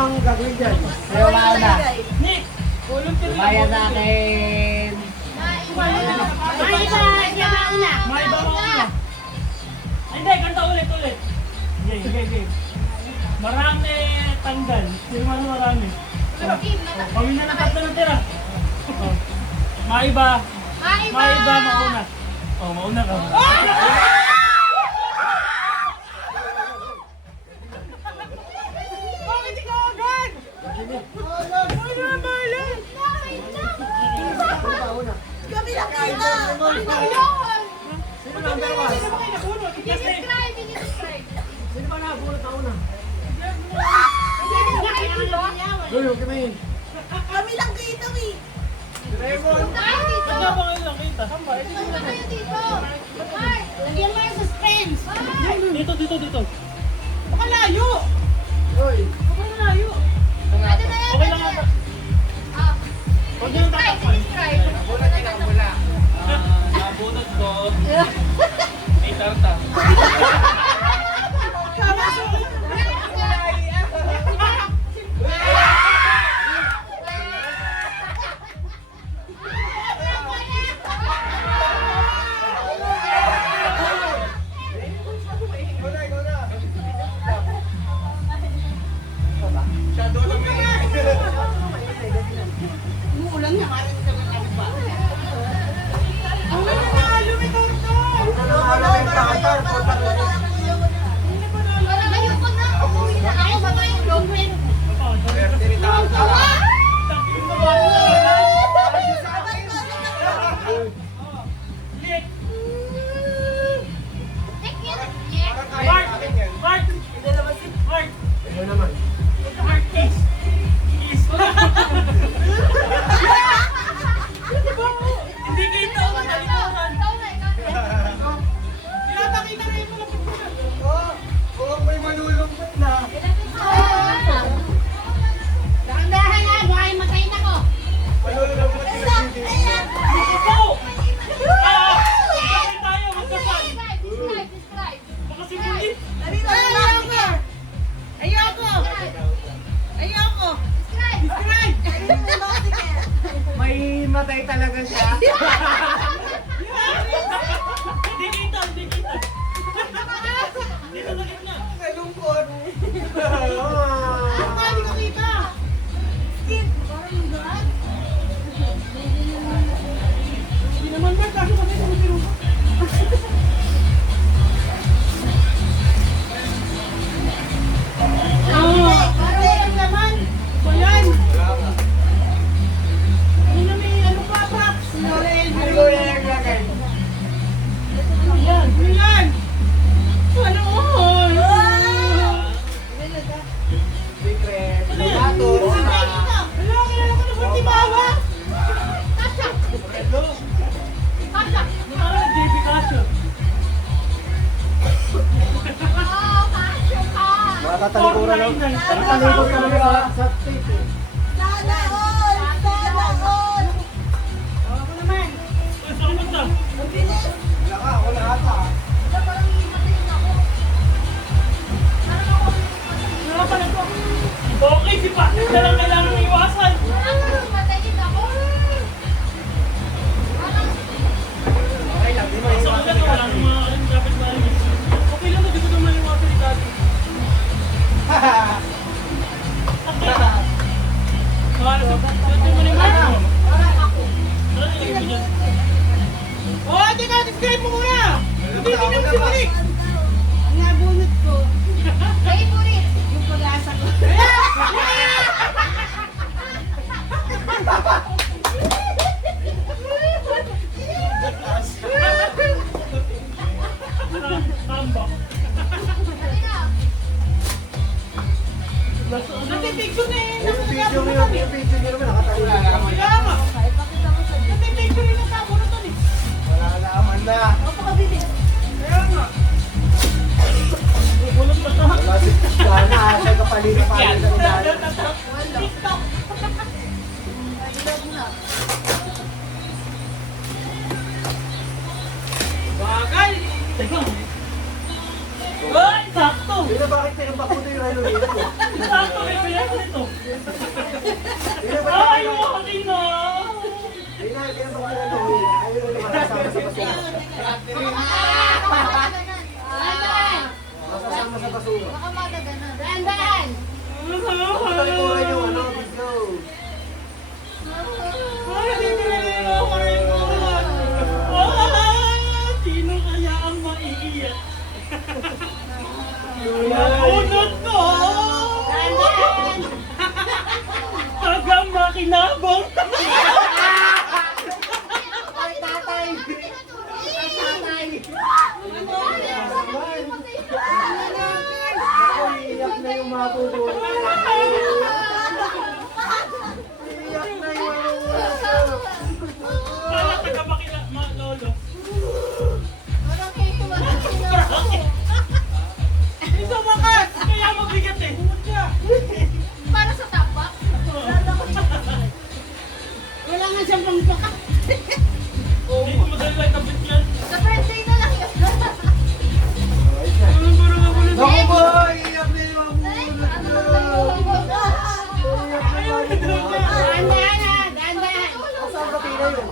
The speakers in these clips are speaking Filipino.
bang gagawin dyan? Kayo mauna. Nick! Bayan natin. May iba mauna. Hindi, ganito ulit. Okay. Marami tanggal. Sino man marami? Kami na ng tatlo ng tira. Maiba mauna. Mauna ka. Bakit ikaw agad? Kami lang kita! Sino number one? Sino ba nabunot na una? Lulu, kumain. Kami lang kita, eh! Raymond! Ano ba kayo lang kita? Saan ba? Dito. Baka layo! Uy! Baka layo! Okay lang ata. Huwag niyo nang tatakpan. Nabunot ko. May tarta. Umuulan nga, maraming ka ng aliba. Ano naman? Hindi kita ako nalimutan. Tinatakita na yung mga pagkunan. Kung may manulungkot na. Dahan-dahan na, buhay matay na ko. Manulungkot na. Ikaw! Bakit tayo magkapal? Describe. Baka si Muli. Ayoko! Describe! May matay talaga siya. Hindi kita. Dito sa gitna. Kalungkot. Hindi ko kita! Hindi naman ba? Kasi kami tumutulong ka. Parang naman! Ba yan? Ano na may ano pa, Paps? Hindi ko yung lagay. Yan. Yan! Ano? Secret. Status. Wala, kilala ko na ba si Bawa? Parang JB Casio. Makatalikuran lang. Makatalikuran lang sa tape. Sana all! Sana all! Ako naman. Saan ka punta? Mabilis! Wala ka, wala ata. Parang himatay ako. Wala pa na to. Okay, si Patrick na lang kailangan ng iwasan. Okay lang, di ba? Sa ulat, wala nang mga dapat marinig. Okay lang, hindi ko naman iwasan ni Daddy. Wala sa dating mo ni Marco. Ano nilagay mo dyan? Oh, teka, describe mo muna! Hindi naman si Marik! Ang nabunot ko, yung pag-asa ko. Tambak. Natipicture na eh! Yung video nyo naman nakatalikuran. Kaya nga! Natipicture na yung tabo na to eh! Wala naman na. Napakabilis! Kaya nga. Bulot pa to. Wala si Sana, siya kapalipan sa idari. TikTok! Bagay. Teka. Ay, sakto! Ina, bakit tinabakuto yung ano dito? Sakto, may pinag nito. Ina, Ay, bakit yung akin na! Ina, tinabakuto yung ano dito? Ayaw na makasama sa basura. Masasama sa basura. Baka magaganon. Dahan-dahan. Talikuran yung ano, video. Ay, hindi na nila ako record. Ah, sino kaya ang maiiyak? Nakunod ko! Dahan-dahan. Hanggang makinabang! Ay, tatay! Tatay! Ako, iiyak na yung mga puto. Iiyak na yung mga puto. Kala taga lolo. Parang kayo kumakas na ako. Ito makas! Kaya mabigat eh. Para sa tapak. Wala nga siyang pangpakas. Hindi ko madali lang kabit yan. Sa birthday na lang yun. Parang parang ako na. Naku po! Iiyak na yung mga puto. Dahan-dahan. Dahan-dahan. Saan ka pila yun?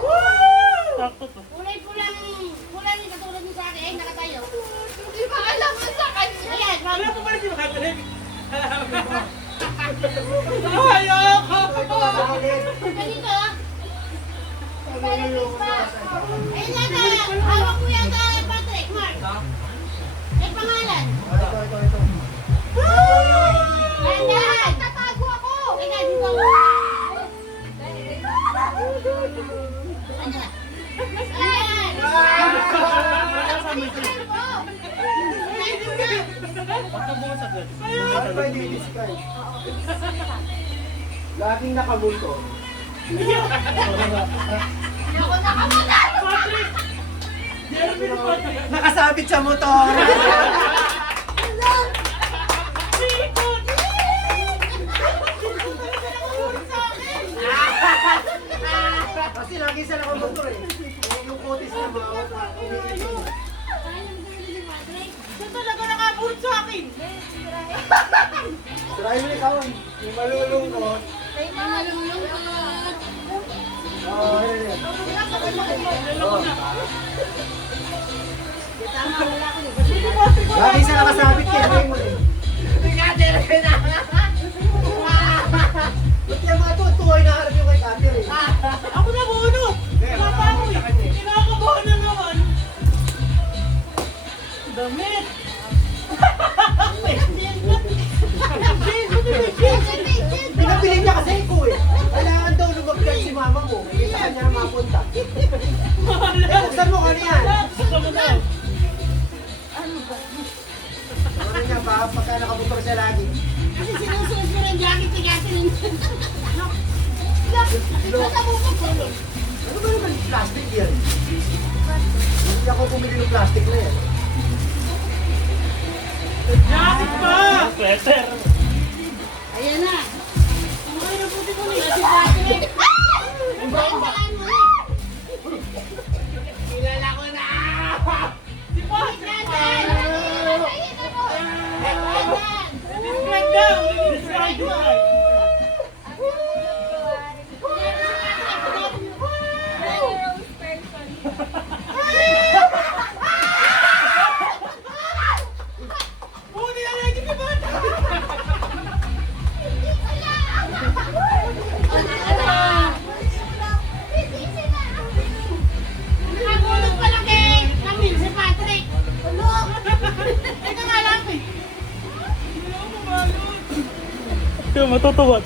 Sakto to. Kulay katulad niyo sa akin. Ay, nakatayo. Hindi ba alam mo sa kanya? Ayan, mami. Wala ko pala si Makatulig. Ayoko! Ganito. Ayun lang na. Hawak mo yan ka, Patrick. Mark. May pangalan. Ito. Dahan-dahan. Tatago ako. Ika, dito. Ayan. Picture mo. Bakit ba hindi disguise? Laging nakamulto. Ako nakamutan. Patrick! Jeremy na Patrick! Nakasabit sa motor! Sikot! Kasi lagi sa nakamotor eh. Yung kutis na bawat umiitim. Saan talaga nakabuhit sa akin? Try mo ikaw. Yung malulungkot. Oo, yan. Oo. Lagi sa nakasabit kaya mo eh. Ba't yung mga tutuwa inaharap yung kay Kater eh? Ako na bunot! Papa ako eh! Kinakabahan na naman! Damit! Pinabili niya kasi ko eh. Kailangan daw lumagdag si mama mo. Hindi sa kanya na mapunta. Buksan mo kanya yan. Buksan mo daw! Ano niya ba? Pagka nakamotor siya lagi. Kasi sinusuot mo rin jacket ni Catherine. Nasabukot ko. Ano ba naman plastic yan? Hindi ako bumili ng plastic na yan. Jacket pa! Sweater! Ayan na. Ay, nabuti ko na Si Patrick. Balaan mo eh. Kilala ko na! Si Patrick! Describe daw! Describe mo! Buti na lang si Patrick! Nakagulog pala kay Camille si Patrick. Ulog. Ito nga lang eh. Tiyo, matutuwa.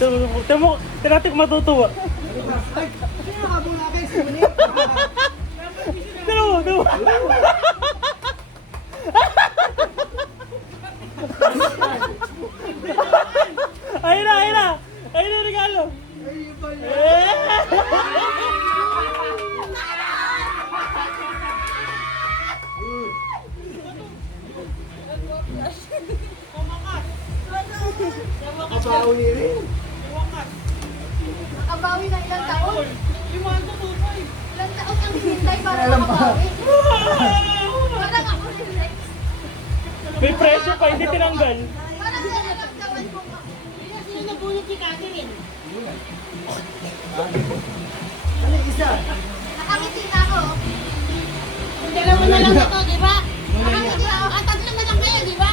Tinatik matutuwa. Ay, sino nakabula kayo? Simuli? Dalawa. Ayun na. Ayun na regalo. Ay, yun pala. Kabaw ni rin. Nakabawi na ilang taon. Ilang taon ang hinintay para Alam pa. makabawi. Parang ako rin. May hindi tinanggal. Parang nararamdaman ko. Sino nabunot si Catherine? Ano yung isa? Nakangiti na ako. Yung dalawa na lang ito, di ba? Nakangiti ako. Ang tatlo na lang kayo, di ba?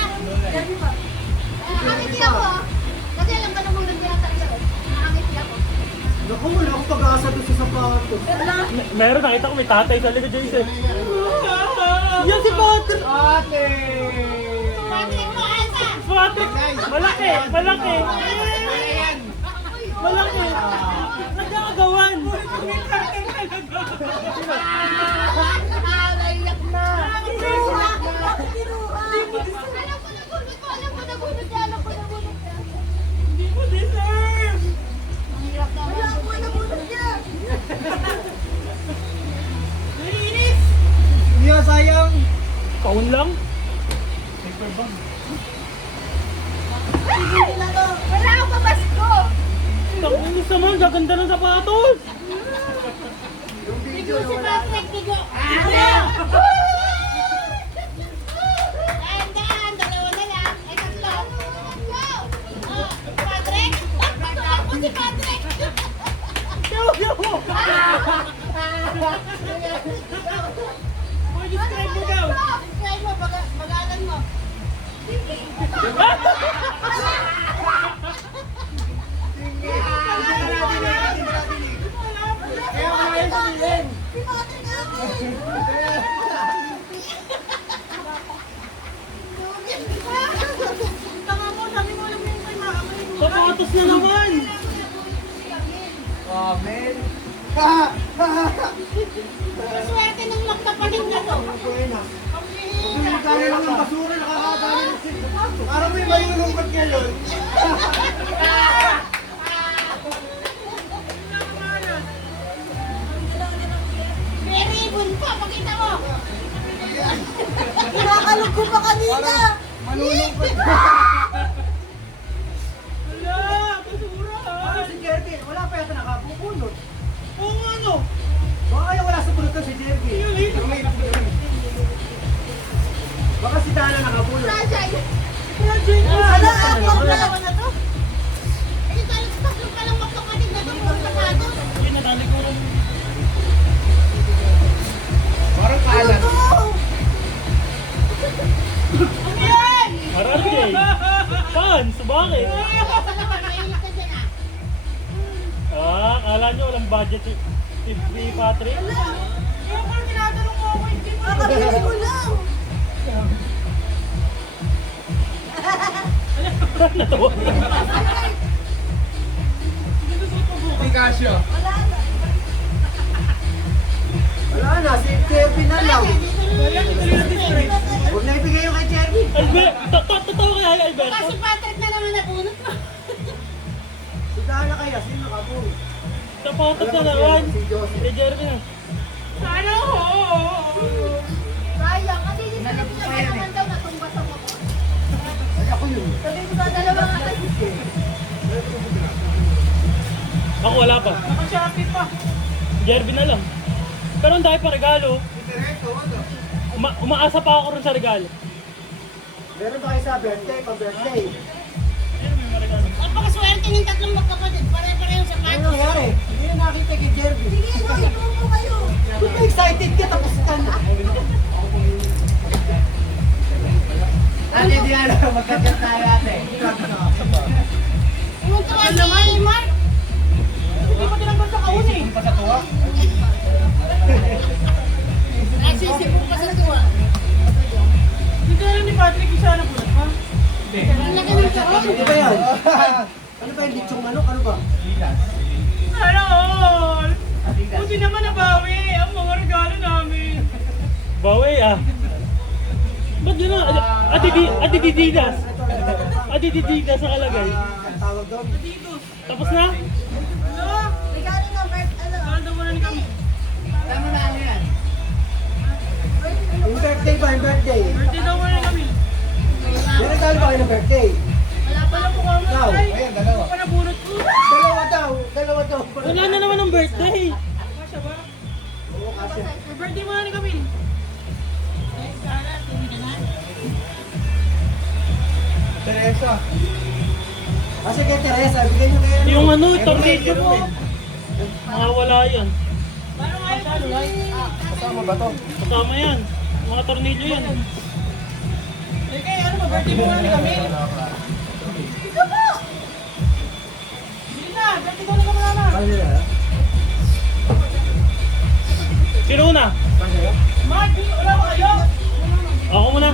Nakangiti ako. Kasi alam ka namang nagbihatag siya. Nakangiti ako. Naku, wala akong pag-asa doon sa sapatos. Meron, nakita ko may tatay sa likod, Jason. Yan si Patrick! Ate! Patrick mo, Asa! Patrick! Malaki! Malaki! Malaki! Nagkakagawan! Naiyak na. Kinuha! Alam ko nabunot ko. Alam ko nabunot niya. Alam ko nabunot niya. Hindi mo deserve! Alam ko nabunot niya. Nainis! Hindi ka sayang. Kaun lang? Wala akong pabasko. Takulis naman, gaganda ng sapatos! Yung video Si na wala. Patrick, tigo! Dahan-dahan, dalawa na lang. Ay, tatlo. Patrick! Takbo si Patrick! Describe mo daw! Describe mo, bagalan mo. Kaya kaya sabihin. Si Patrick ako. Tanga mo, sabi mo alam mo yung kay Makamay mo. Sapatos na naman! Amen. Swerte ng magkapatid na to. Kung magkano lang ng basura, nakakadali ng sila. Para may mayulungkot ngayon. May ribbon pa, pakita mo. Nakakalog ko pa kanina. Malulungkot. Wala! Basura! Parang si Jerky, wala pa yata nakapupulot. Oo ano? Baka kaya wala sa pulutan si Jerky. Baka si Dana nakapulot. Sajay. Ano ako ang dalawa na to? Eh, tatlo ka lang magkapatid na to, puro sapatos. Hindi, natali ko rin. Parang kalat. Ano yan? Marami eh. Pans, bakit? Mainit ka dyan ah. Kala nyo walang budget si Patrick? Kaya parang tinatanong mo ako, hindi mo. Kakabili ko lang. Natawa. Hindi kasyo. Wala na. Wala na, si Jerky na lang. Huwag na ibigay yung kay Jerky. Albert, totoo kaya kay Alberto? Kasi Patrick na naman nabunot mo. Si Dana kaya, sino nakapulot? Sapatos na naman. Si Joseph. Si Jeremy na. Sana ho. Sayang. Kasi hindi ko naman daw natumba sa motor. Ay, ako yun. Sabi ko sa dalawa nga kasi. Ako wala pa. Naka-Shopee pa. Jeremy na lang. Pero ang dahil pa regalo. Direkto, ano? Umaasa pa ako rin sa regalo. Meron ba kayo sa birthday, pa-birthday? Napakaswerte ng tatlong magkapatid. Pare-pareho sa Ano patos. nangyari? Hindi na nakita kay Jerky. Sige, no, ituon mo kayo. Kung na excited ka, tapos ka na. Ate Diana, magkakat tayo ate. Pumunta ka si Mark. Hindi mo tinanggal sa kaun eh. Pa sa tuwa? Nagsisipong ka sa tuwa. Hindi alam ni Patrick isa na bulat pa. Ang laki ng kaun. Ano ba yan? Ano ba yung litsong manok? Ano ba? Sana all! Buti naman nabawi ang mga regalo namin. Bawi ah. Ba't yun ang Adididas? Adididas sa kalagay. Tawag doon. Tapos na? Regalo ng birthday. Kalda mo na ni kami. Tama na ano yan? Yung birthday ba? Yung birthday? Birthday daw mo na kami. May regalo ba kayo ng birthday? Wala pa lang mukha mo. Ikaw? Ayan, dalawa. Ano pa nabunot ko? Dalawa daw. Dalawa daw. Wala na naman ang birthday. Kasya ba? Oo, kasi. Birthday mo na ni kami. isa. Kasi kay Teresa, bigyan nyo kayo. Yung ano, tornilyo mo. Nakawala yan. Paano nga yung satellite? Kasama ba to? Kasama yan. Mga tornilyo yan. Sige, ano ba? Birthday mo nga ni kami. Ikaw po! Sige na, birthday mo na kami naman. Ano na? Sino una? Mark, wala ba kayo? Ako muna.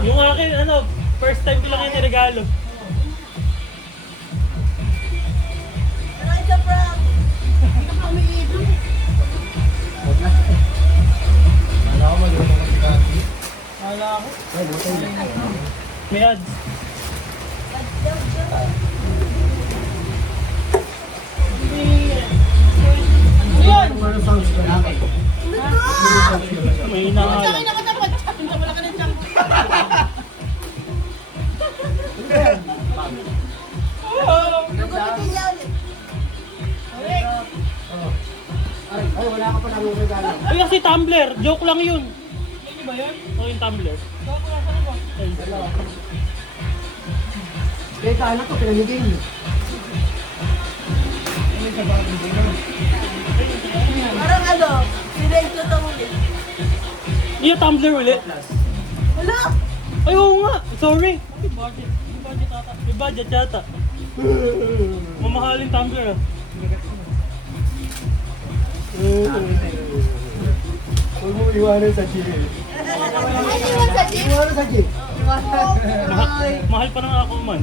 Yung akin, ano, first time ko lang yung regalo. Wala ko mag-iwan ng sigati. Wala ako. Ay, butay na. May ads. Yun! Ano sounds ko na? May Sa inahalan. akin nakatapat. Hindi wala ka ng tiyan. Gugupitin niya ulit. Ay, wala ka pa nang regalo. Ay, kasi tumbler. Joke lang yun. Hindi ba yun? O, yung tumbler. Bago lang sa ano? Ay, Kaya ano to, pinamigay niyo. Parang ano, sinake ko ito ulit. yung tumbler ulit. Wala! Ay, oo nga. Sorry. May budget. May budget ata. May budget yata. Mamahaling tumbler ah. Huwag mo iwanan sa G. Ay, iwan sa jeep. Iwanan sa G. Mahal pa ng ako man.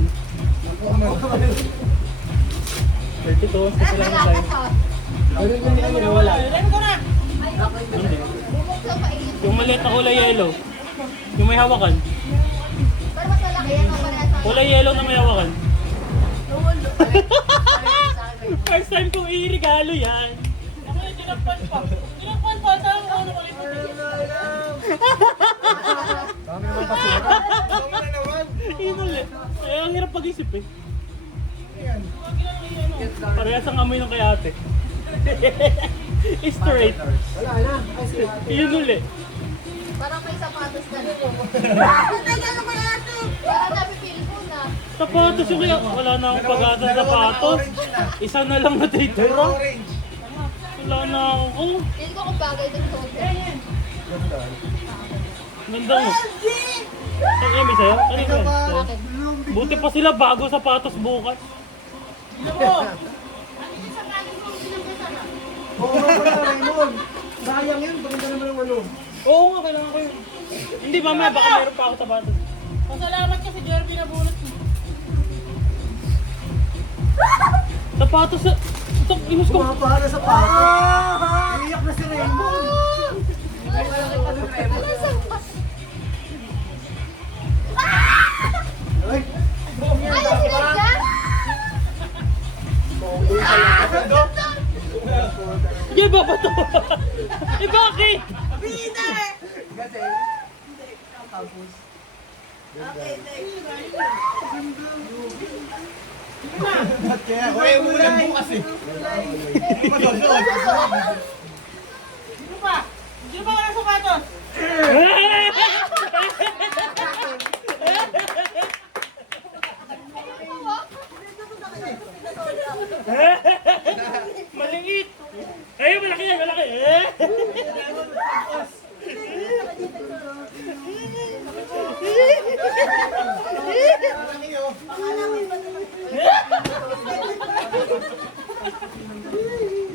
32. Kasi lang tayo. Ganun yun kami nawala. Ready ko na! Hindi. Bubuksan pa iyon. Yung maliit na kulay yellow. Yung may hawakan. Para mas malaki yan ang parehas sa Kulay yellow na may hawakan. Lumulo. First time kong i-regalo yan. Ako yung tinakpan pa. Tinakpan pa. Saan ko ano kalimutin? Dami naman basura. Yun ulit. Ay, ang hirap pag-isip eh. Parehas ang amoy ng kay ate. Straight. Wala na. Ay, sige. Yun ulit. Parang may sapatos ka na. Teka, ano kaya ito? Parang napipili ko na. Sapatos yung kaya. Wala na akong pag-asa sa sapatos. Isa na lang na titira. Wala na ako. Hindi ko kung bagay din suot. Ganda mo. Ang emi sa'yo? Ano Ikaw yun? pa. Bakit? Buti pa sila bago sapatos bukas. Oo, wala Raymond. Sayang yun. Paganda naman ang ano. Oo nga, kailangan ko yun. Hindi, mamaya baka meron pa ako sapatos. Pasalamat kasi Jerby na bunot mo. Sapatos sa... Ito, inus ko. Kumapara sa pato. Iiyak na si Raymond. Ano isang pas? Ay, Ay, sinake ka? Iba ba to? Eh bakit? kasi. Tapos. Kaya ako yung ulan bukas eh. Sino pa? Sino pa wala sapatos? Maliit. Ay, malaki yan, malaki.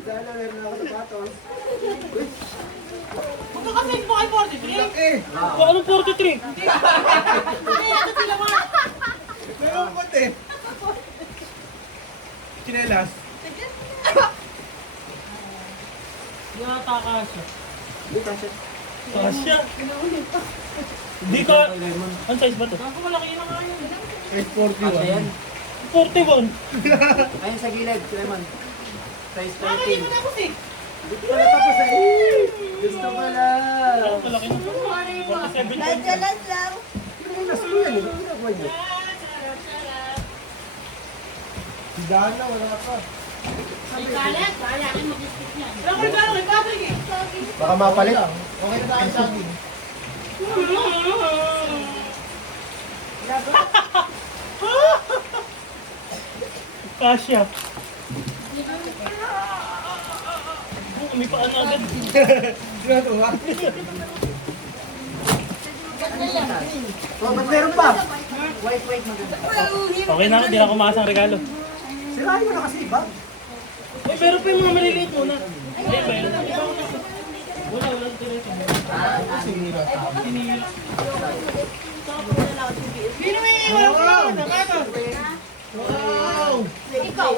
Sana meron ako sapatos. Magkakasend mo kay 43? Eh, Kung anong 43? Hindi, ito sila mga. meron ko te. Chinelas. Hindi ata kasya. Hindi kasi. Kasya? Hindi ka... Ang size ba to? Ako malaki na nga yun. S41. 41. Ayun sa gilid, Clement. Size Bakit hindi mo tapos eh? Hindi ko pala tapos eh. Gusto ko lang. Ang malaki na. 47. Nagdalan lang. Chinelas mo yan eh. Ba't ginagawa niyo? Si Dana, wala pa. May kalat, kalakin mag-stick niyan. Wala ko regalo kay Patrick eh. Baka mapalit. Okay na tayo sa akin. Kasya. May paan agad. Oh, ba't meron pa? Wait, maganda. Okay na, hindi na ako makasang regalo. Sirahin mo na kasi iba. Uy, meron pa yung mga maliliit muna. Ay, meron. Wala diretso. Sinira. Sino may walang kulang na kato? Ikaw.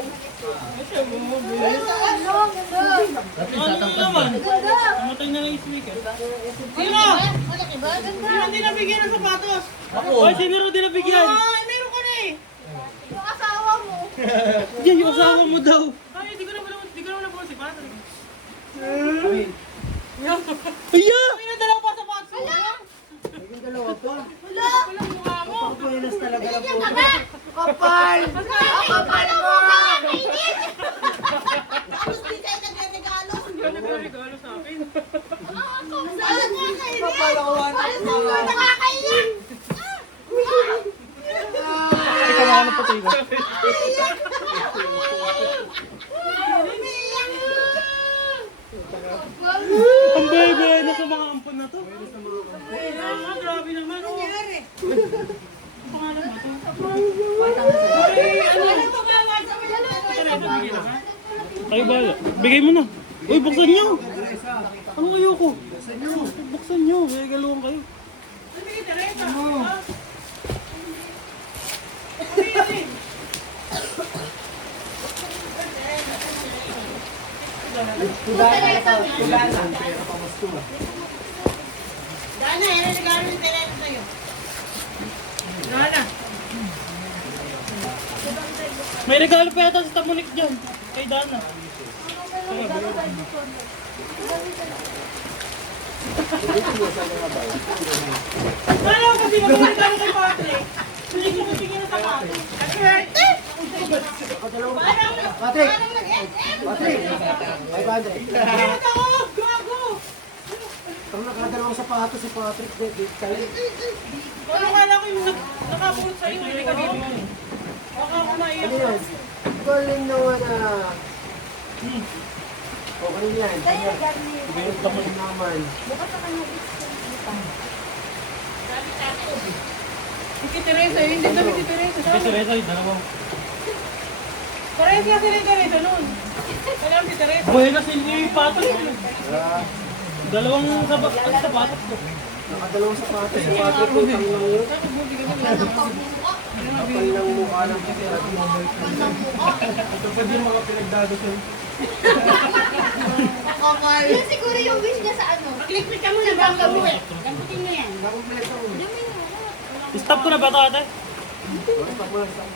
Ano naman? Namatay na lang yung speaker. Sino? Malaki ba? Ganda. Sino hindi nabigyan ng sapatos? Ay, sino rin din nabigyan? Ay, meron ka na eh. Yung asawa mo. Yan, yung asawa mo daw. Ay, di ko naman nabuhan si Patrick. Aya! Ay, nadala ko pa sapatos. Yung dalawa pa. Wala. Walang mukha mo. Buenas talaga na po. Kami. Kapal! Ang kapal mo. Nakakainis. Tapos di tayo nagre-regalo. Hindi ako nagre-regalo sa akin. Nakakainis. Kapal ako, Nakakainis. Ikaw na ano patay na. Ang bebe na sa mga ampon na to. Ah, grabe naman. Oh. Pangalan mo to? Kayo ba? Bigay mo na. Uy, buksan nyo. Ano ayoko? Buksan nyo. May galuhan kayo. Dana, yan ang regalo ni Teresa sa'yo. Dana. May regalo pa yata sa Tamunik dyan. Kay Dana. Wala ko kasi mag-regalo kay Patrick. Hindi ko matigil ng sapatos. Patrick! Patrick! Ay, Patrick. Bakit ako? Gago! Ang nakadalawang sapatos si Patrick. Ano kala ko yung nakabulot sa'yo, hindi ka dito. Baka ako maiyak. Ano yun? Galing naman ah. Okay yan. Galing naman. Si Teresa, hindi dami si Teresa. Kay Teresa, yung dalawa. Parehas nga sila ni Teresa noon. Alam si Teresa. Buhay na si Patrick. Dalawang sapatos ko. Nakadalawang sapatos si Patrick. Putang lang yun. Kapal ng mukha ng ito pa din mga pinagdadasal. Yun siguro yung wish niya sa ano. Maglikpit ka muna bago ka buwi. Lamputin mo yan. Nakumpleto mo. Stop ko na ba ito ate? Stop mo na, stop.